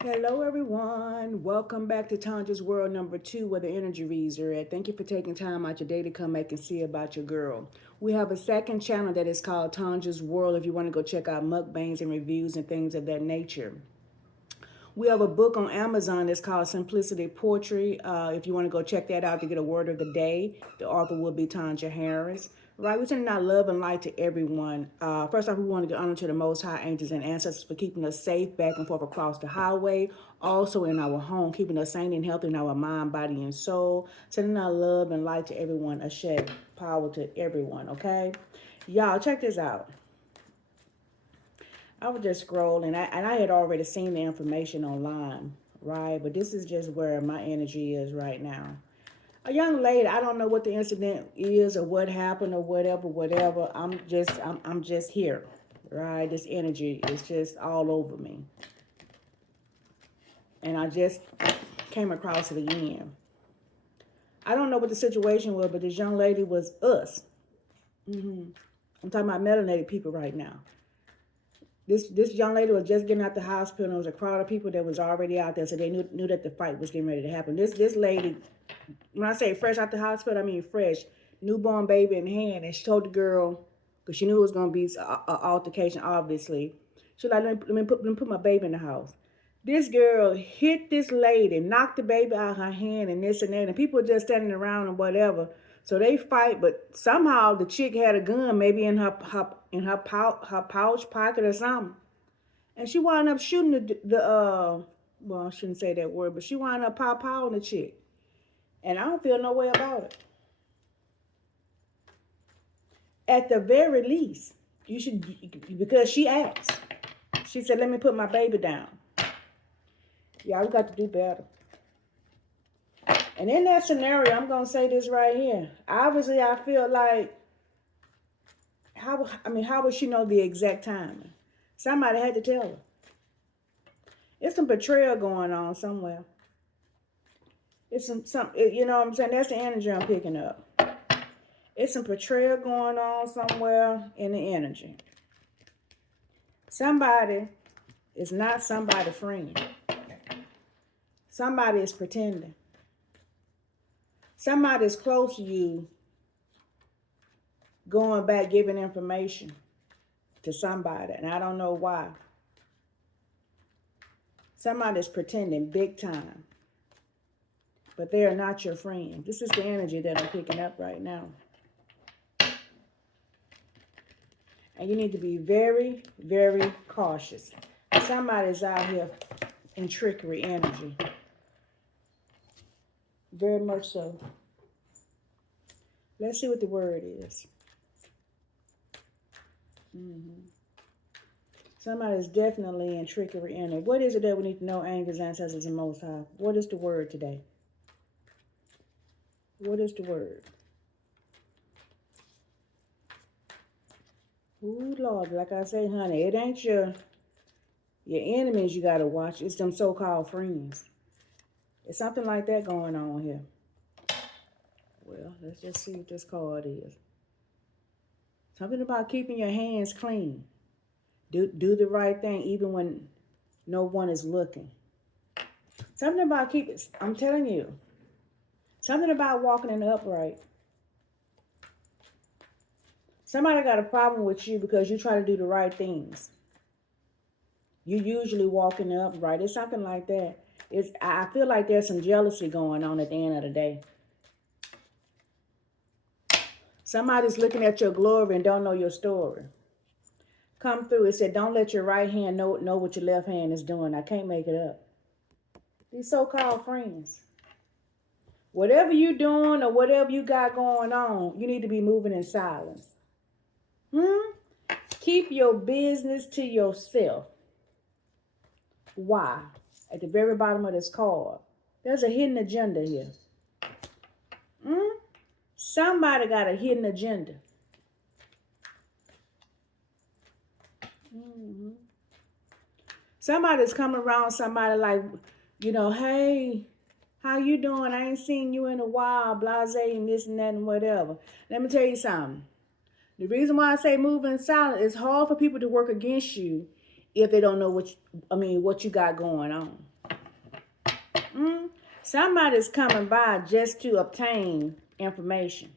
Hello, everyone. Welcome back to Tanja's World number 2, where the energy reads are at. Thank you for taking time out your day to come back and see about your girl. We have a second channel that is called Tanja's World if you want to go check out mukbangs and reviews and things of that nature. We have a book on Amazon that's called Simplicity Poetry. If you want to go check that out to get a word of the day, the author will be Tanja Harris. Right, we're sending out love and light to everyone. First off, we want to give honor to the Most High angels and ancestors for keeping us safe back and forth across the highway, also in our home, keeping us sane and healthy in our mind, body, and soul. Sending out love and light to everyone. Ashe, power to everyone. Okay, y'all, check this out. I was just scrolling, and I had already seen the information online, right? But this is just where my energy is right now. A young lady, I don't know what the incident is or what happened or whatever. I'm just here, right? This energy is just all over me, and I just came across it again. I don't know what the situation was, but this young lady was us. I'm talking about melanated people right now. This young lady was just getting out the hospital, and there was a crowd of people that was already out there, so they knew that the fight was getting ready to happen. This lady, when I say fresh out the hospital, I mean fresh, newborn baby in hand, and she told the girl, because she knew it was going to be an altercation, obviously. She was like, let me put my baby in the house. This girl hit this lady, knocked the baby out of her hand, and this and that, and people were just standing around and whatever. So they fight, but somehow the chick had a gun, maybe in her pouch pocket or something, and she wound up shooting the well, I shouldn't say that word, but she wound up powing the chick, and I don't feel no way about it. At the very least, you should, because she asked. She said, "Let me put my baby down." Yeah, we got to do better. And in that scenario, I'm gonna say this right here. Obviously, I feel like how would she know the exact timing? Somebody had to tell her. It's some betrayal going on somewhere. It's you know what I'm saying? That's the energy I'm picking up. It's some betrayal going on somewhere in the energy. Somebody is not somebody's friend. Somebody is pretending. Somebody is close to you going back giving information to somebody, and I don't know why. Somebody is pretending big time, but they are not your friend. This is the energy that I'm picking up right now. And you need to be very, very cautious. Somebody's out here in trickery energy. Very much so. Let's see what the word is. Somebody's definitely in trickery energy. What is it that we need to know, angels, ancestors, and Most High? What is the word today? What is the word? Ooh, Lord, like I say, honey, it ain't your enemies you got to watch. It's them so-called friends. It's something like that going on here. Well, let's just see what this card is. Something about keeping your hands clean. Do the right thing even when no one is looking. Something about I'm telling you. Something about walking in the upright. Somebody got a problem with you because you try to do the right things. You usually walk in the upright. It's something like that. I feel like there's some jealousy going on at the end of the day. Somebody's looking at your glory and don't know your story. Come through. It said, don't let your right hand know what your left hand is doing. I can't make it up. These so-called friends. Whatever you're doing or whatever you got going on, you need to be moving in silence. Keep your business to yourself. Why? At the very bottom of this card, there's a hidden agenda here. Somebody got a hidden agenda. Somebody's coming around somebody like, hey, how you doing? I ain't seen you in a while, blase and this and that and whatever. Let me tell you something. The reason why I say move in silence, it's hard for people to work against you if they don't know what you got going on. Somebody's coming by just to obtain information.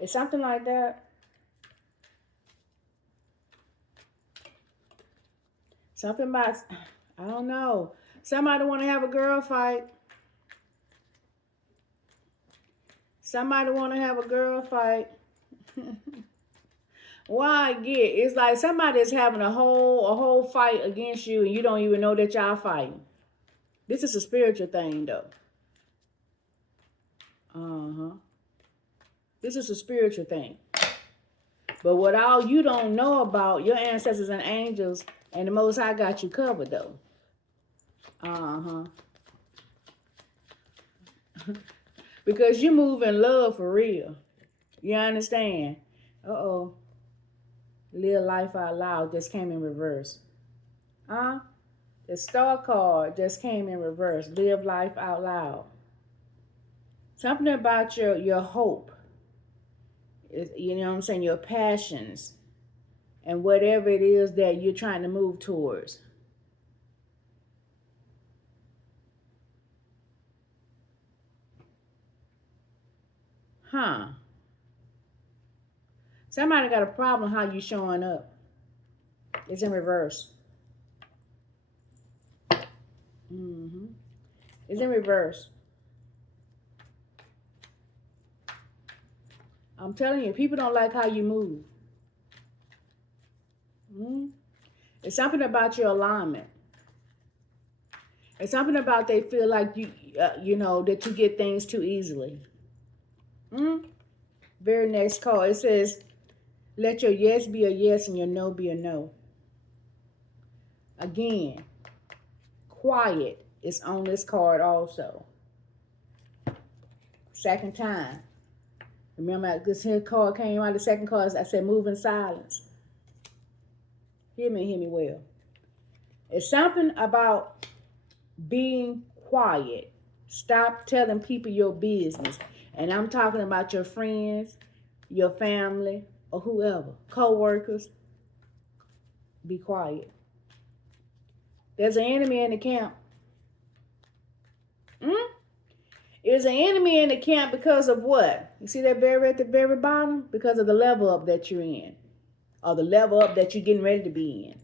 It's something like that. Something about, I don't know. Somebody want to have a girl fight. Somebody want to have a girl fight. Why I get it's like somebody's having a whole fight against you and you don't even know that y'all fighting. This is a spiritual thing though. This is a spiritual thing. But what all you don't know about, your ancestors and angels and the Most High got you covered though. Because you move in love for real. You understand? Uh-oh. Live life out loud just came in reverse. The star card just came in reverse. Live life out loud. Something about your hope. You know what I'm saying? Your passions. And whatever it is that you're trying to move towards. Somebody got a problem how you showing up. It's in reverse. It's in reverse. I'm telling you, people don't like how you move. It's something about your alignment. It's something about they feel like you know, that you get things too easily. Very next card, it says, let your yes be a yes and your no be a no. Again, quiet is on this card also. Second time. Remember, this here card came out, the second card, I said move in silence. Hear me well. It's something about being quiet. Stop telling people your business. And I'm talking about your friends, your family, or whoever. Co-workers. Be quiet. There's an enemy in the camp. There's an enemy in the camp because of what? You see that at the very bottom? Because of the level up that you're in. Or the level up that you're getting ready to be in.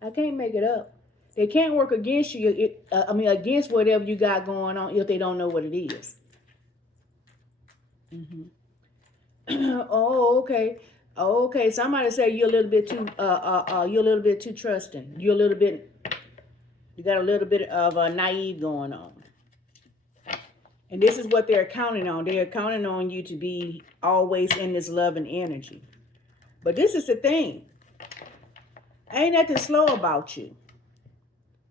I can't make it up. They can't work against you, against whatever you got going on if they don't know what it is. Oh, okay. Oh, okay. Somebody say you're a little bit too trusting. You got a little bit of naive going on. And this is what they're counting on. They're counting on you to be always in this love and energy. But this is the thing. Ain't nothing slow about you.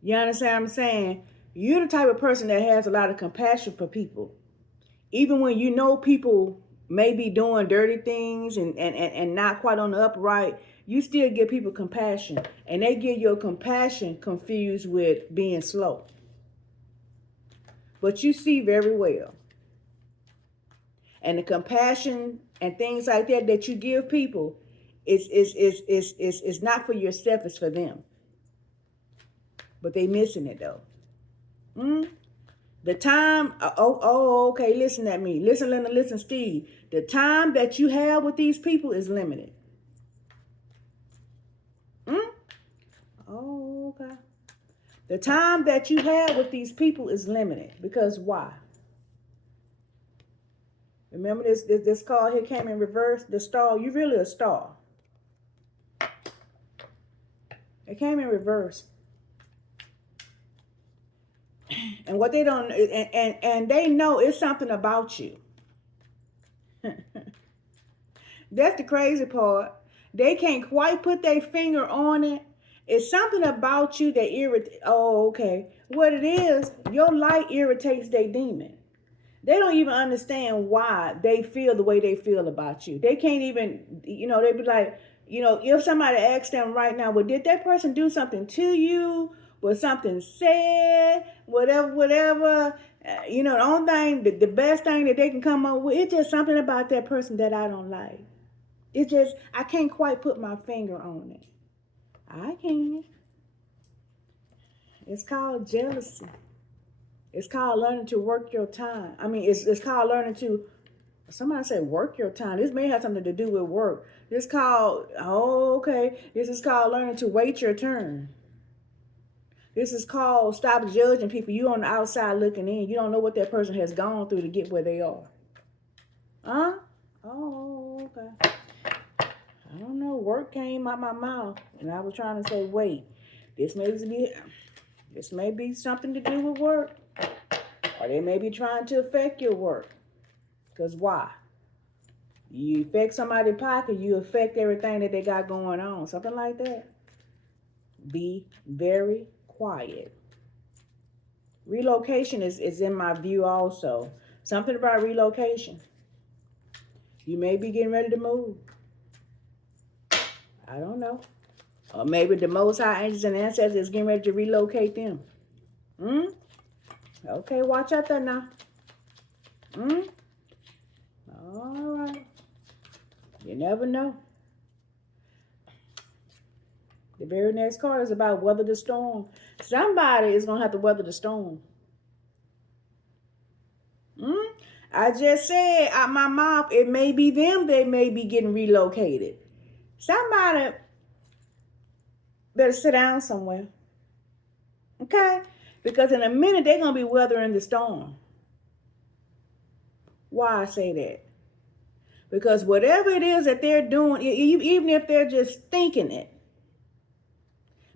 You understand what I'm saying? You're the type of person that has a lot of compassion for people. Even when you know people may be doing dirty things and not quite on the upright, you still give people compassion. And they get your compassion confused with being slow. But you see very well. And the compassion and things like that you give people is not for yourself, it's for them. But they missing it though. The time, okay, listen at me. Listen, Steve. The time that you have with these people is limited. Oh, okay. The time that you have with these people is limited. Because why? Remember this card here came in reverse? The star, you're really a star. It came in reverse. And what they don't, and they know it's something about you. That's the crazy part. They can't quite put their finger on it. It's something about you that irritates. Oh, okay. What it is, your light irritates their demon. They don't even understand why they feel the way they feel about you. They can't even, they be like, if somebody asks them right now, well, did that person do something to you? Was something said? Whatever. The only thing, the best thing that they can come up with, it's just something about that person that I don't like. It's just, I can't quite put my finger on it. I can. It's called jealousy. It's called learning to work your time. I mean, it's called learning to, somebody said work your time. This may have something to do with work. This called, oh, okay. This is called learning to wait your turn. This is called stop judging people. You on the outside looking in. You don't know what that person has gone through to get where they are. Huh? Oh, okay. I don't know. Work came out my mouth, and I was trying to say, wait, this may be something to do with work, or they may be trying to affect your work. Cause why? You affect somebody's pocket, you affect everything that they got going on. Something like that. Be very quiet. Relocation is in my view also. Something about relocation. You may be getting ready to move. I don't know. Or maybe the Most High angels and ancestors is getting ready to relocate them. Okay, watch out there now. All right. You never know. The very next card is about weather the storm. Somebody is going to have to weather the storm. I just said out my mouth, it may be them, they may be getting relocated. Somebody better sit down somewhere. Okay? Because in a minute, they're going to be weathering the storm. Why I say that? Because whatever it is that they're doing, even if they're just thinking it,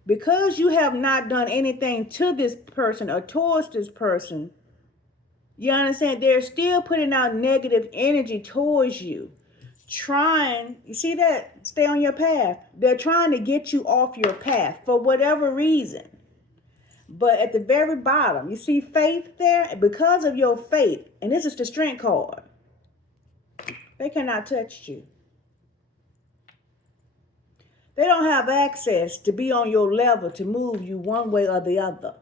because you have not done anything to this person or towards this person, you understand, they're still putting out negative energy towards you. Trying, you see that? Stay on your path. They're trying to get you off your path for whatever reason. But at the very bottom, you see faith there? Because of your faith, and this is the strength card, they cannot touch you. They don't have access to be on your level to move you one way or the other.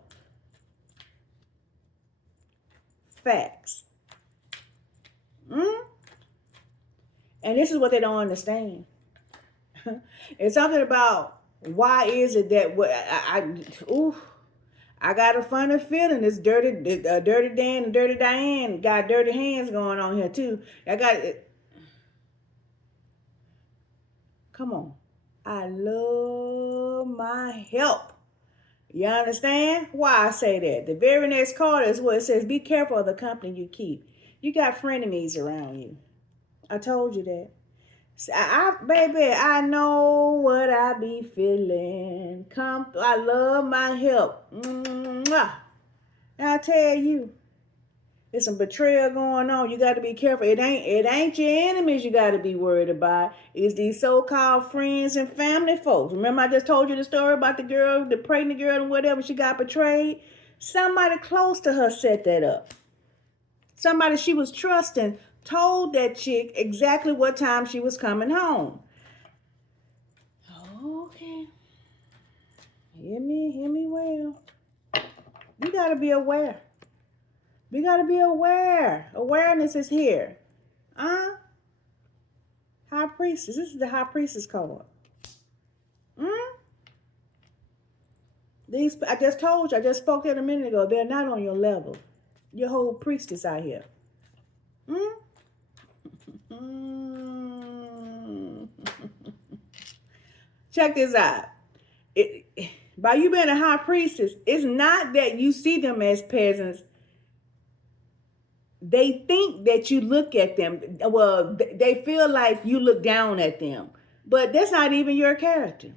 Facts. And this is what they don't understand. It's something about why is it that I got a funny feeling this dirty Dan and dirty Diane got dirty hands going on here too. I got it. Come on. I love my help. You understand why I say that? The very next card is what it says, be careful of the company you keep. You got frenemies around you. I told you that. Baby, I know what I be feeling. I love my help. Mwah. And I tell you, there's some betrayal going on. You got to be careful. It ain't your enemies you got to be worried about. It's these so-called friends and family folks. Remember I just told you the story about the girl, the pregnant girl and whatever, she got betrayed? Somebody close to her set that up. Somebody she was trusting told that chick exactly what time she was coming home. Okay. Hear me well. You got to be aware. We got to be aware. Awareness is here. High priestess. This is the high priestess card. I just told you, I just spoke that a minute ago. They're not on your level. Your whole priestess out here. Check this out. By you being a high priestess, it's not that you see them as peasants. They think that you look at them. Well, they feel like you look down at them. But that's not even your character.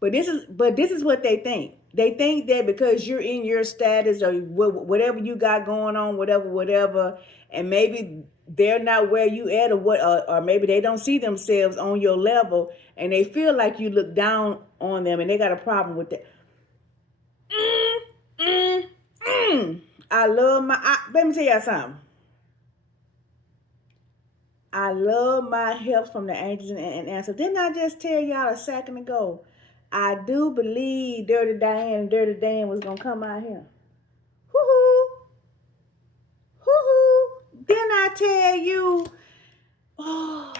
But this is what they think. They think that because you're in your status or whatever you got going on, whatever, and maybe they're not where you at or maybe they don't see themselves on your level and they feel like you look down on them and they got a problem with that. I love let me tell y'all something. I love my help from the angels and answers. Didn't I just tell y'all a second ago? I do believe Dirty Diane and Dirty Dan was going to come out here. Hoo-hoo. Hoo-hoo. Didn't I tell you? Oh.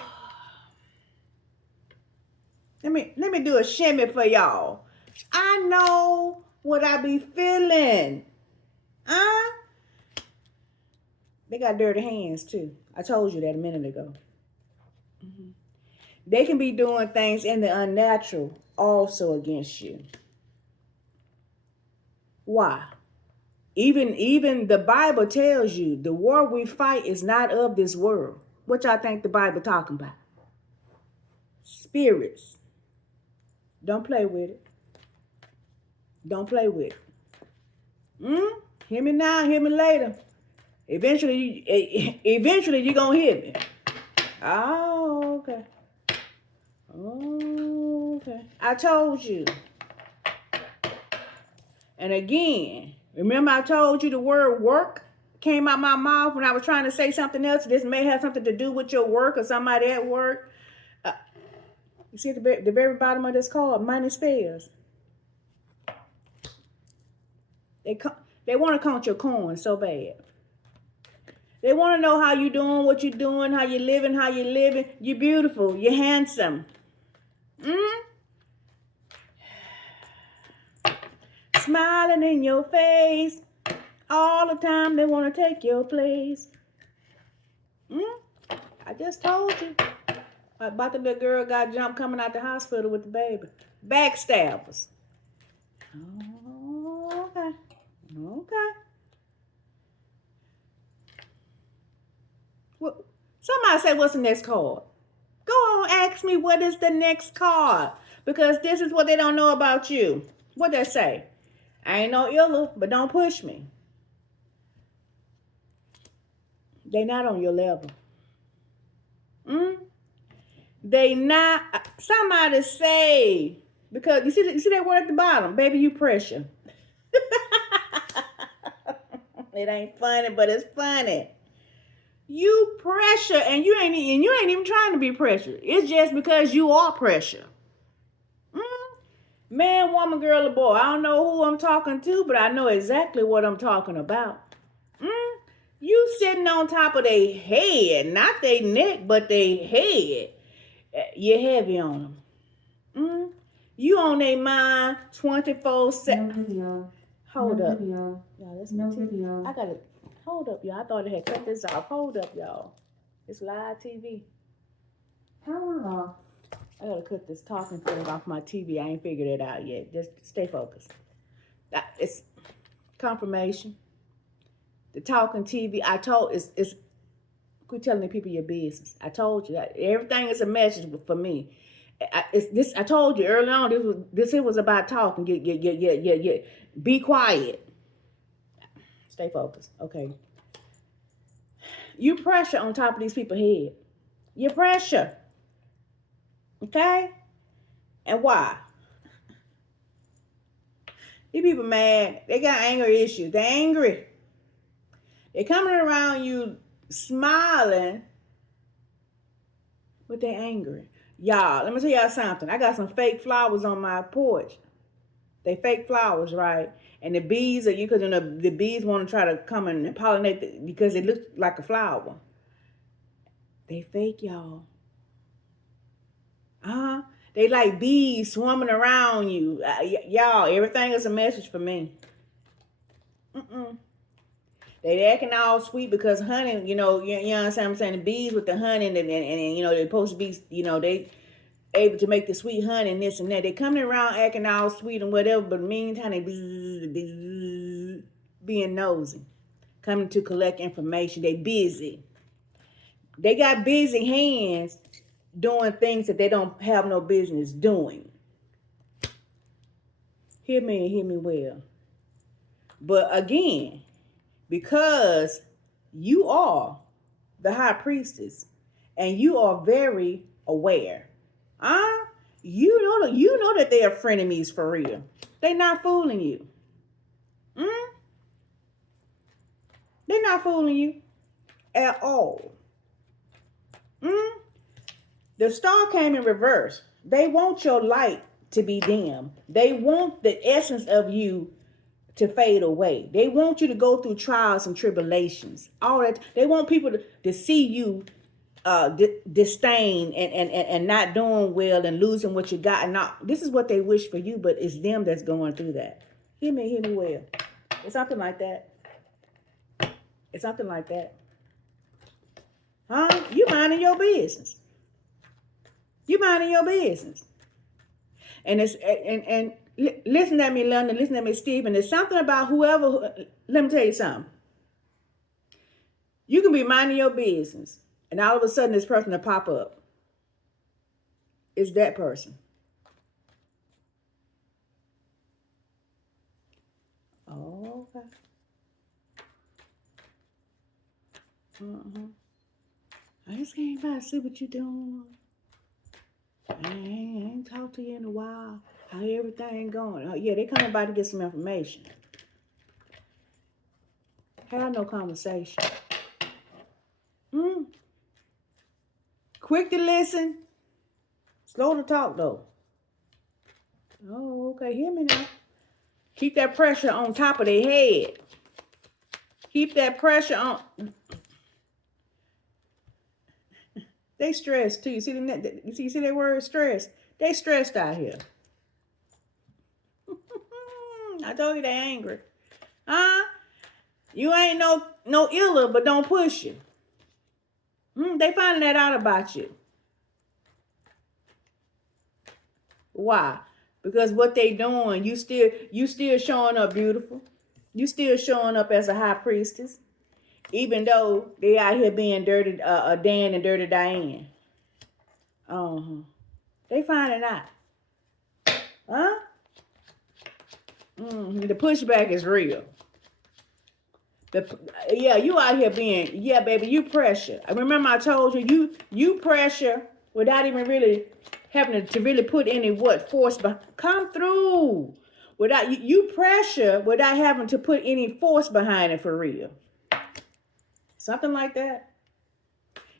Let me do a shimmy for y'all. I know what I be feeling. They got dirty hands too. I told you that a minute ago. They can be doing things in the unnatural also against you. Why? Even the Bible tells you the war we fight is not of this world. What y'all think the Bible talking about? Spirits. Don't play with it. Don't play with it. Hear me now, hear me later. Eventually you're gonna hear me. Oh, okay. Oh, okay. I told you. And again, remember I told you the word work came out my mouth when I was trying to say something else. This may have something to do with your work or somebody at work. You see at the very bottom of this card, money spells. They want to count your coins so bad. They want to know how you doing, what you doing, how you living, how you living. You're beautiful. You're handsome. Smiling in your face. All the time they want to take your place. I just told you. About the little girl got jumped coming out the hospital with the baby. Backstabbers. Oh, okay. Okay. Well, somebody say, what's the next card? Go on, ask me what is the next card. Because this is what they don't know about you. What they say? I ain't no iller, but don't push me. They not on your level. They not. Somebody say, because you see that word at the bottom, baby, you pressure. It ain't funny, but it's funny. You pressure, and you ain't even trying to be pressure. It's just because you are pressure. Man, woman, girl, or boy. I don't know who I'm talking to, but I know exactly what I'm talking about. You sitting on top of their head, not their neck, but their head. You're heavy on them. You on their mind 24/7. Hold up. Y'all, I gotta hold up, y'all. I thought it had cut this off. Hold up, y'all. It's live TV. Power off. I gotta cut this talking thing off my TV. I ain't figured it out yet. Just stay focused. It's confirmation. The talking TV. I told it's quit telling the people your business. I told you that everything is a message for me. I told you early on. This was about talking. Get. Be quiet. Stay focused. Okay. You pressure on top of these people's head. You pressure. Okay? And why? These people mad. They got anger issues. They're angry. They're coming around you smiling, but they're angry. Y'all, let me tell y'all something. I got some fake flowers on my porch. They fake flowers, right? And the bees because the bees want to try to come and pollinate because it looks like a flower. They fake, y'all. They like bees swarming around you. Y'all, everything is a message for me. They acting all sweet because honey, you know what I'm saying? The bees with the honey and they're supposed to be, they able to make the sweet honey and this and that. They coming around acting all sweet and whatever, but meantime they being nosy. Coming to collect information. They busy. They got busy hands doing things that they don't have no business doing. Hear me and hear me well. But again, because you are the high priestess and you are very aware. You know that they are frenemies for real. They're not fooling you. They're not fooling you at all. The star came in reverse. They want your light to be dim. They want the essence of you to fade away. They want you to go through trials and tribulations. All that. They want people to see you disdain and not doing well and losing what you got. And not, this is what they wish for you, but it's them that's going through that. Hear me well. It's something like that. It's something like that. Huh? You minding your business. You minding your business. And it's and listen at me, London. Listen at me, Stephen. There's something about whoever. Let me tell you something. You can be minding your business, and all of a sudden, this person will pop up. It's that person. Oh, okay. I just came by to see what you're doing. I ain't talked to you in a while. How everything going? Oh, yeah, they coming by to get some information. Have no conversation. Quick to listen. Slow to talk, though. Oh, okay. Hear me now. Keep that pressure on top of their head. Keep that pressure on. They stressed too. You see that word stress? They stressed out here. I told you they angry. Huh? You ain't no iller, but don't push you. They finding that out about you. Why? Because what they doing, you still showing up beautiful. You still showing up as a high priestess. Even though they out here being dirty, Dan and dirty Diane. They finding out. Huh? The pushback is real. You out here being, baby, you pressure. I remember I told you pressure without even really having to really put any force, but come through. Without you pressure without having to put any force behind it for real. Something like that.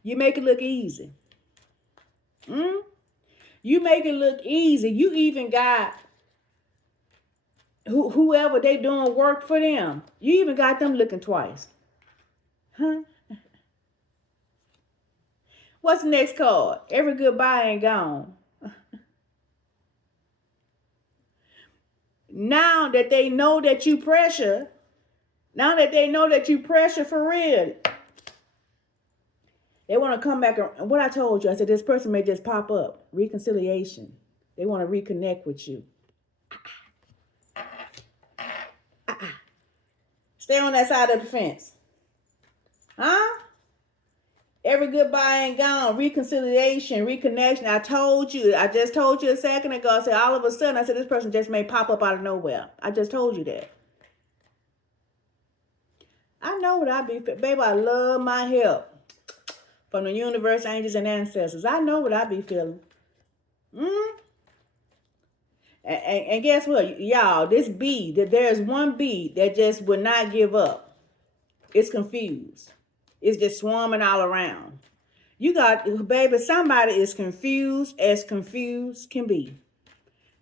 You make it look easy. You make it look easy. You even got whoever they doing work for them. You even got them looking twice. Huh? What's the next card? Every goodbye ain't gone. Now that they know that you pressure, for real, they want to come back. And what I told you, I said, this person may just pop up. Reconciliation. They want to reconnect with you. Stay on that side of the fence. Huh? Every goodbye ain't gone. Reconciliation, reconnection. I just told you a second ago. I said, all of a sudden, I said, this person just may pop up out of nowhere. I just told you that. I know what I be. Baby, I love my help from the universe, angels, and ancestors. I know what I be feeling. And guess what, y'all? This bee, there's one bee that just would not give up. It's confused. It's just swarming all around. You got, baby, somebody is confused as confused can be.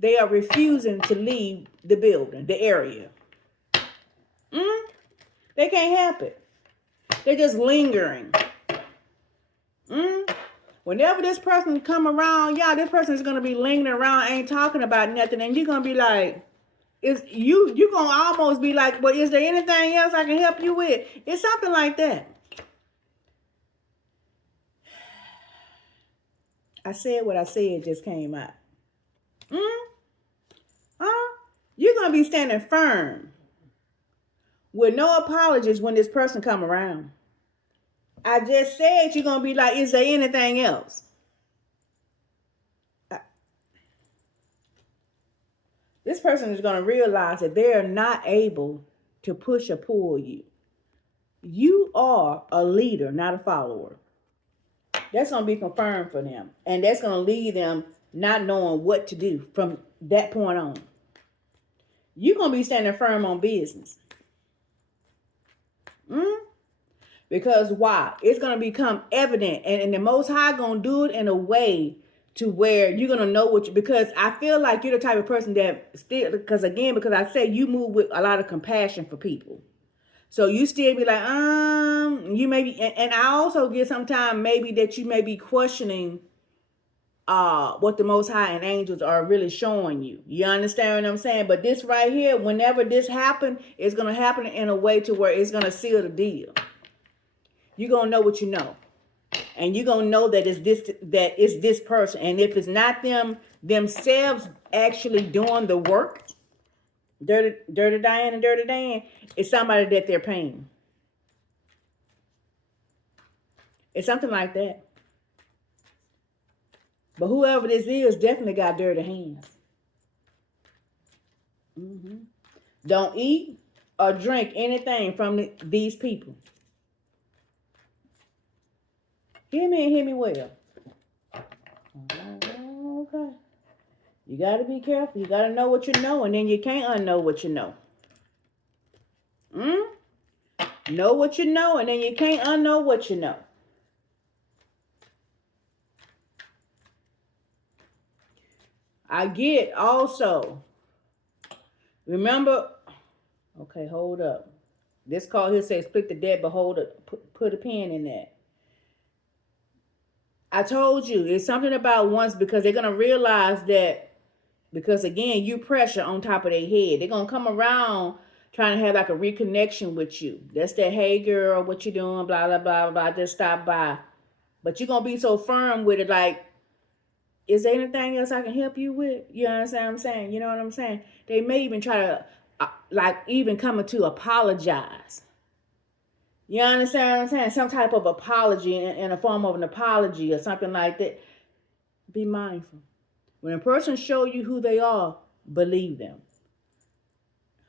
They are refusing to leave the building, the area. They can't help it. They're just lingering. Whenever this person come around, y'all, this person is going to be lingering around, ain't talking about nothing. And you're going to be like, you're going to almost be like, well, is there anything else I can help you with? It's something like that. I said what I said just came out. You're going to be standing firm with no apologies when this person come around. I just said you're going to be like, is there anything else? This person is going to realize that they're not able to push or pull you. You are a leader, not a follower. That's going to be confirmed for them. And that's going to leave them not knowing what to do from that point on. You're going to be standing firm on business. Because why? It's going to become evident. And the Most High going to do it in a way to where you're going to know because I feel like you're the type of person that still, because I say you move with a lot of compassion for people. So you still be like, you may be, and I also get sometimes maybe that you may be questioning what the Most High and angels are really showing you. You understand what I'm saying? But this right here, whenever this happen, it's gonna happen in a way to where it's gonna seal the deal. You're gonna know what you know. And you're gonna know that it's this person. And if it's not them themselves actually doing the work, Dirty Diane and Dirty Dan, it's somebody that they're paying. It's something like that. But whoever this is definitely got dirty hands. Don't eat or drink anything from these people. Hear me and hear me well. Okay. You got to be careful. You got to know what you know, and then you can't unknow what you know. Know what you know, and then you can't unknow what you know. I get also. Remember, okay, hold up. This call here says split the debt, but hold it, put a pin in that. I told you, it's something about once, because they're going to realize that, because again, you pressure on top of their head. They're going to come around trying to have like a reconnection with you. That's that, hey girl, what you doing, blah, blah, blah, blah, just stop by. But you're going to be so firm with it, like, is there anything else I can help you with? You understand what I'm saying? You know what I'm saying? They may even try to, even coming to apologize. You understand what I'm saying? Some type of apology in a form of an apology or something like that. Be mindful. When a person show you who they are, believe them.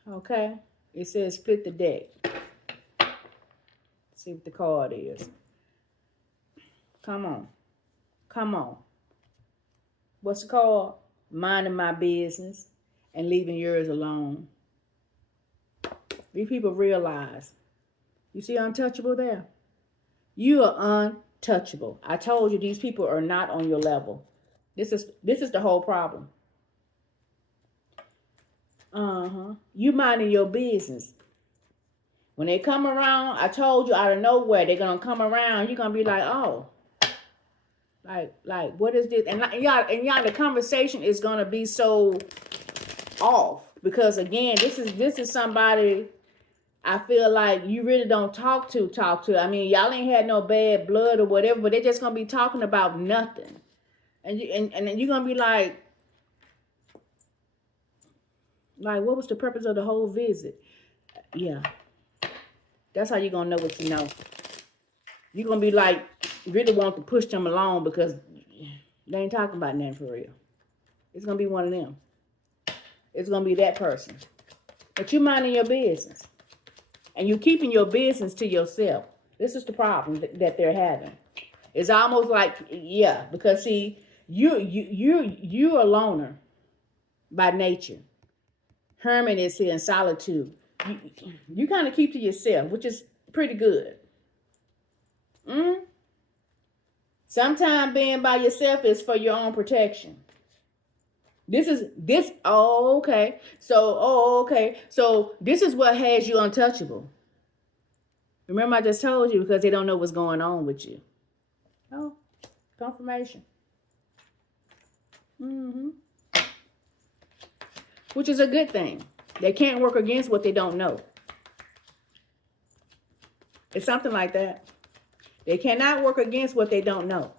Okay? It says split the deck. See what the card is. Come on. Come on. What's the card? Minding my business and leaving yours alone. These people realize. You see untouchable there? You are untouchable. I told you these people are not on your level. This is the whole problem. You minding your business. When they come around, I told you out of nowhere, they're gonna come around. You're gonna be like, oh, like what is this? And y'all, the conversation is gonna be so off, because again, this is somebody I feel like you really don't talk to. I mean, y'all ain't had no bad blood or whatever, but they're just gonna be talking about nothing, and then you're gonna be like, what was the purpose of the whole visit? Yeah, that's how you're gonna know what you know. You're gonna be like, really want to push them along because they ain't talking about nothing for real. It's gonna be one of them. It's gonna be that person, but you minding your business. And you're keeping your business to yourself. This is the problem that they're having. It's almost like, yeah, because see, you're a loner by nature. Hermit is here in solitude. You kind of keep to yourself, which is pretty good. Sometimes being by yourself is for your own protection. Okay. So this is what has you untouchable. Remember, I just told you, because they don't know what's going on with you. Oh, confirmation. Which is a good thing. They can't work against what they don't know. It's something like that. They cannot work against what they don't know.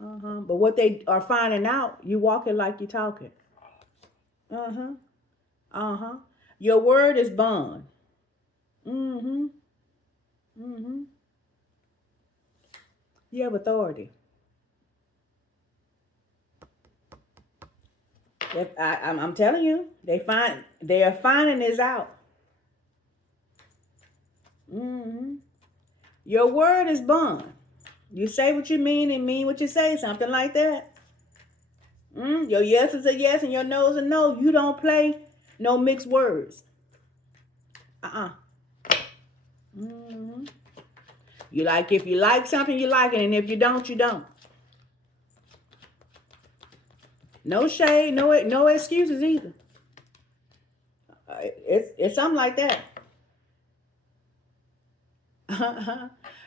But what they are finding out, you walking like you talking. Your word is bond. You have authority. I'm telling you, they are finding this out. Your word is bond. You say what you mean and mean what you say, something like that. Your yes is a yes and your no is a no. You don't play no mixed words. You like, if you like something, you like it, and if you don't, you don't. No shade, no excuses either. It's something like that.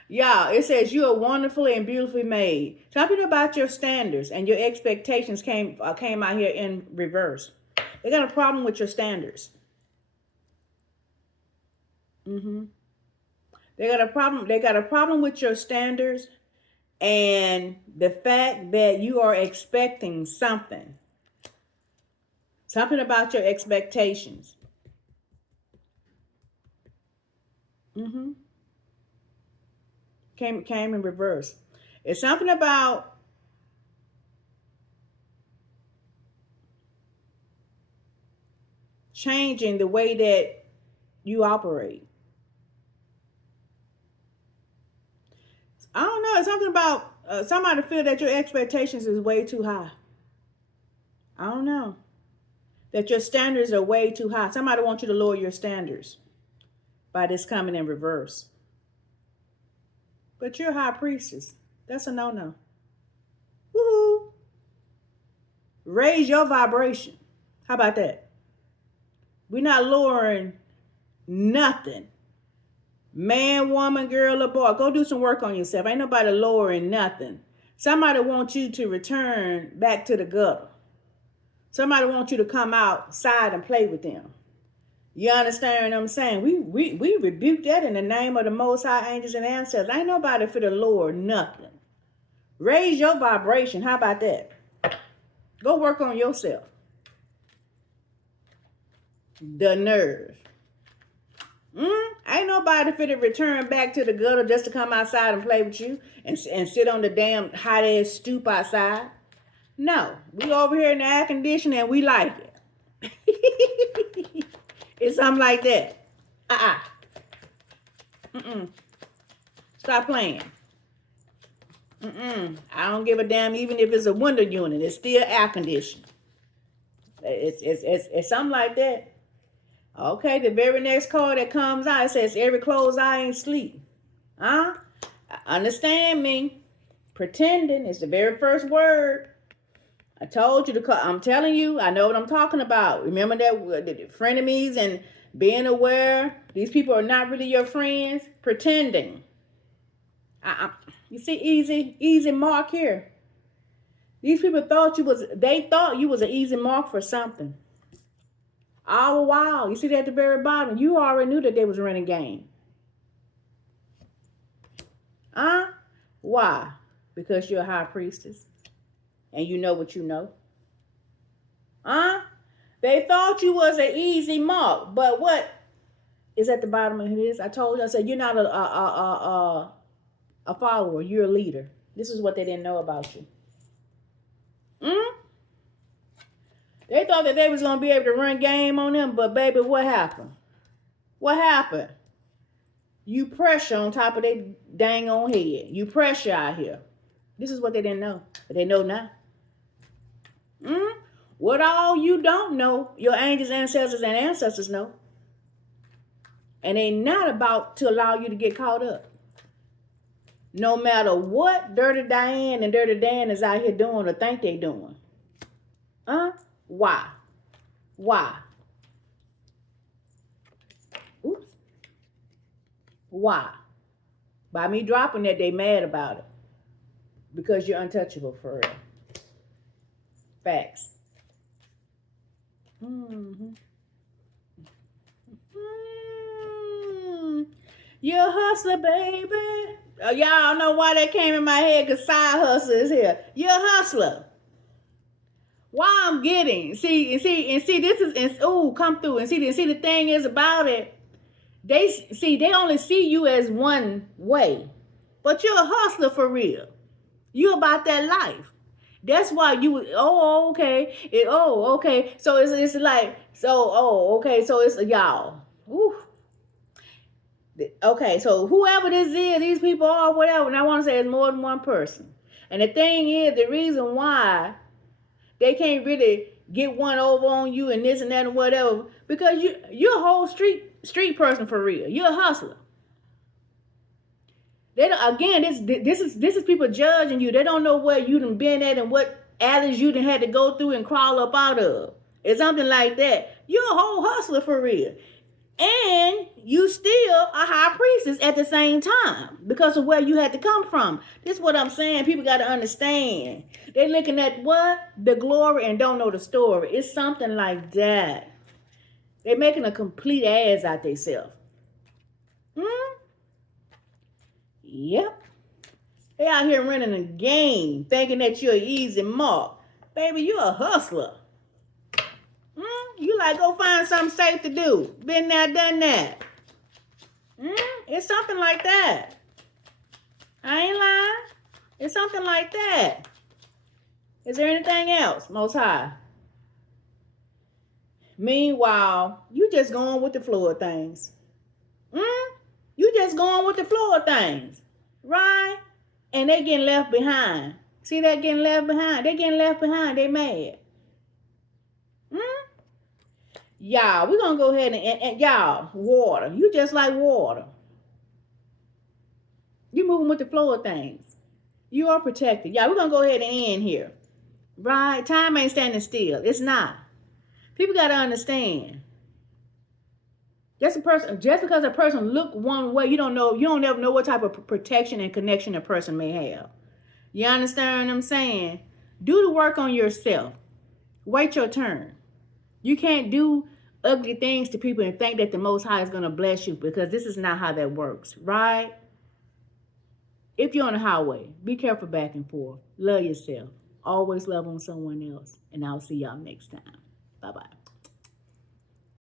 Yeah, it says you are wonderfully and beautifully made. Tell people about your standards and your expectations came out here in reverse. They got a problem with your standards. Hmm. They got a problem. They got a problem with your standards and the fact that you are expecting something. Something about your expectations. Hmm. Came in reverse. It's something about changing the way that you operate. I don't know. It's something about somebody feel that your expectations is way too high. I don't know. That your standards are way too high. Somebody wants you to lower your standards by this coming in reverse. But you're a high priestess. That's a no-no. Woohoo! Raise your vibration. How about that? We're not lowering nothing. Man, woman, girl, or boy, go do some work on yourself. Ain't nobody lowering nothing. Somebody wants you to return back to the gutter. Somebody wants you to come outside and play with them. You understand what I'm saying? We rebuke that in the name of the Most High angels and ancestors. Ain't nobody for the Lord, nothing. Raise your vibration. How about that? Go work on yourself. The nerve. Ain't nobody fit to return back to the gutter just to come outside and play with you and sit on the damn hot ass stoop outside. No, we over here in the air conditioning and we like it. It's something like that. Stop playing. I don't give a damn even if it's a window unit. It's still air conditioned. It's something like that. Okay, the very next card that comes out, it says, every closed eye ain't sleep. Huh? Understand me. Pretending is the very first word. I told you to call. I'm telling you, I know what I'm talking about. Remember that the frenemies and being aware. These people are not really your friends. Pretending. You see, easy mark here. These people thought you was an easy mark for something. All the while, you see that at the very bottom, you already knew that they was running game. Why? Because you're a high priestess and you know what you know. They thought you was an easy mark, but what is at the bottom of this? I told you, I said, you're not a follower, you're a leader. This is what they didn't know about you. They thought that they was going to be able to run game on them, but baby, what happened? What happened? You pressure on top of their dang on head. You pressure out here. This is what they didn't know, but they know now. What all you don't know, your angels, ancestors know. And they not about to allow you to get caught up. No matter what Dirty Diane and Dirty Dan is out here doing or think they doing. Why? Oops. Why? By me dropping that, they mad about it. Because you're untouchable for real. Facts. You're a hustler, baby. Y'all know why that came in my head, because side hustler is here. You're a hustler. Why I'm getting, see, this is, come through. And see, the thing is about it, they only see you as one way. But you're a hustler for real. You about that life. That's why you, okay. Okay. So it's like, okay. So it's y'all. Woo. Okay, so whoever this is, these people are, whatever, and I want to say it's more than one person. And the thing is, the reason why they can't really get one over on you and this and that and whatever, because you're a whole street person for real. You're a hustler. They don't, again, this is people judging you. They don't know where you done been at and what alleys you done had to go through and crawl up out of. It's something like that. You're a whole hustler for real. And you still a high priestess at the same time because of where you had to come from. This is what I'm saying. People got to understand. They're looking at what? The glory and don't know the story. It's something like that. They're making a complete ass out themselves. Yep. They out here running a game thinking that you're an easy mark. Baby, you're a hustler. You like go find something safe to do. Been there, done that. It's something like that. I ain't lying. It's something like that. Is there anything else, Most High? Meanwhile, you just going with the flow of things. You just going with the flow of things. Right? And they getting left behind. See that getting left behind? They getting left behind. They mad. Y'all, we're going to go ahead and y'all, water. You just like water. You moving with the flow of things. You are protected. Y'all, we're going to go ahead and end here. Right? Time ain't standing still. It's not. People got to understand. Just because a person look one way, you don't never know what type of protection and connection a person may have. You understand what I'm saying? Do the work on yourself. Wait your turn. You can't do ugly things to people and think that the Most High is going to bless you, because this is not how that works, right? If you're on the highway, be careful back and forth. Love yourself. Always love on someone else. And I'll see y'all next time. Bye-bye.